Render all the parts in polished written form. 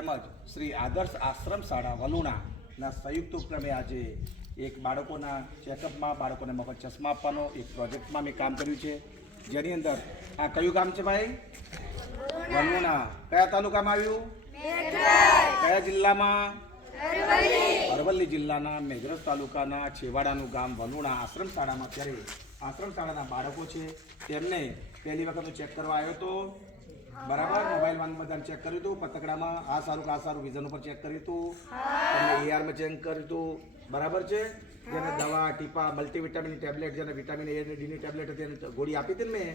તેમજ શ્રી આદર્શ આશ્રમ શાળા વલુણાના સંયુક્ત ઉપક્રમે આજે એક બાળકોના ચેકઅપમાં બાળકોને મફત ચશ્મા આપવાનો એક પ્રોજેક્ટમાં મેં કામ કર્યું છે, જેની અંદર આ કયું ગામ છે ભાઈ? વલુણા. કયા તાલુકામાં આવ્યું? કયા જિલ્લામાં? અરવલ્લી જિલ્લાના મેઘરજ તાલુકાના છેવાડાનું ગામ વલુણા આશ્રમ શાળામાં. ત્યારે આશ્રમ શાળાના બાળકો છે તેમને પહેલી વખત ચેક કરવા આવ્યો હતો. બરાબર, મોબાઈલમાં બધાને ચેક કર્યું હતું, પતકડામાં આ સારું વિઝન ઉપર ચેક કર્યું હતું, તમને એઆરમાં ચેક કર્યું હતું. બરાબર છે. જેને દવા ટીપા મલ્ટીવિટામિન ટેબ્લેટ, જેને વિટામિન એ અને ડીની ટેબ્લેટ હતી એને ગોળી આપી હતી ને મેં,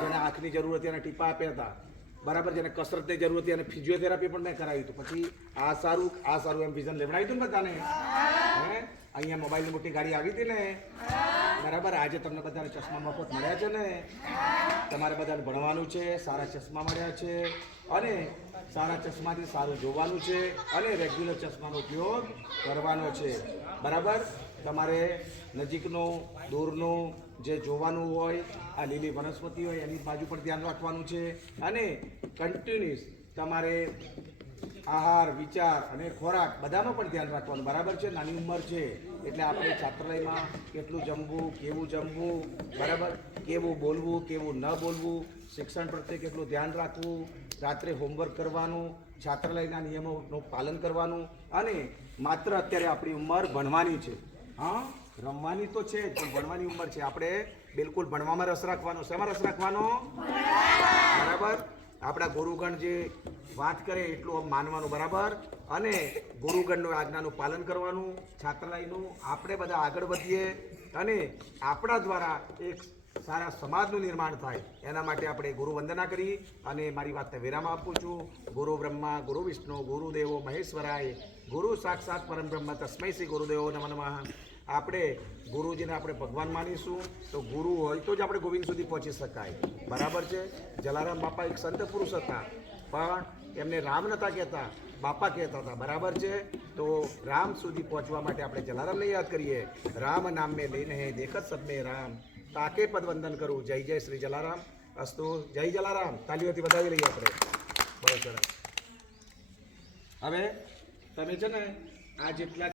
જેને આંખની જરૂર હતી એને ટીપા આપ્યા હતા. બરાબર, જેને કસરતની જરૂર હતી અને ફિઝિયોથેરાપી પણ મેં કરાવ્યું હતું. પછી આ સારું એમ વિઝન લેવડાવ્યું હતું ને બધાને. અહીંયા મોબાઈલની મોટી ગાડી આવી હતી ને. બરાબર, આજે તમને બધાને ચશ્મા મફત મળ્યા છે ને. તમારે બધાને ભણવાનું છે, સારા ચશ્મા મળ્યા છે અને સારા ચશ્માથી સારું જોવાનું છે અને રેગ્યુલર ચશ્માનો ઉપયોગ કરવાનો છે. બરાબર, તમારે નજીકનું દૂરનું જે જોવાનું હોય, આ લીલી વનસ્પતિ હોય એની બાજુ પર ધ્યાન રાખવાનું છે અને કન્ટિન્યુઅસ તમારે આહાર, વિચાર અને ખોરાક બધામાં પણ ધ્યાન રાખવાનું. બરાબર છે. નાની ઉંમર છે એટલે આપણે છાત્રાલયમાં કેટલું જમવું, કેવું જમવું, બરાબર, કેવું બોલવું, કેવું ન બોલવું, શિક્ષણ પ્રત્યે કેટલું ધ્યાન રાખવું, રાત્રે હોમવર્ક કરવાનું, છાત્રાલયના નિયમોનું પાલન કરવાનું અને માત્ર અત્યારે આપણી ઉંમર ભણવાની છે. હા, રમવાની તો છે જ પણ ભણવાની ઉંમર છે. આપણે બિલકુલ ભણવામાં રસ રાખવાનો. શેમાં રસ રાખવાનો? બરાબર, આપણા ગુરુગણ જે વાત કરે એટલું માનવાનું. બરાબર, અને ગુરુગણનું આજ્ઞાનું પાલન કરવાનું. છાત્રાલયનું આપણે બધા આગળ વધીએ અને આપણા દ્વારા એક સારા સમાજનું નિર્માણ થાય એના માટે આપણે ગુરુ વંદના કરી અને મારી વાતને વિરામ આપું છું. ગુરુ બ્રહ્મા ગુરુ વિષ્ણુ ગુરુદેવો મહેશ્વરાય, ગુરુ સાક્ષાત પરમ બ્રહ્મ તસ્મૈ શ્રી ગુરુદેવો નમઃ નમઃ. આપણે ગુરુજીને આપણે ભગવાન માનીશું તો ગુરુ હોય તો જ આપણે ગોવિંદ સુધી પહોંચી શકાય. બરાબર છે. જલારામ બાપા એક સંત પુરુષ હતા પણ એમને રામ નતા કહેતા, બાપા કહેતા હતા. બરાબર છે. તો રામ સુધી પહોંચવા માટે આપણે જલારામને યાદ કરીએ. રામ નામ મેં લઈને હે દેખત સબ મેં રામ, તાકે પદ વંદન કરું. જય જય શ્રી જલારામ અસ્તુ. જય જલારામ. તાલીઓથી વધાવી લઈએ આપણે. બહુ સરસ. હવે તમે છે ને આ જેટલા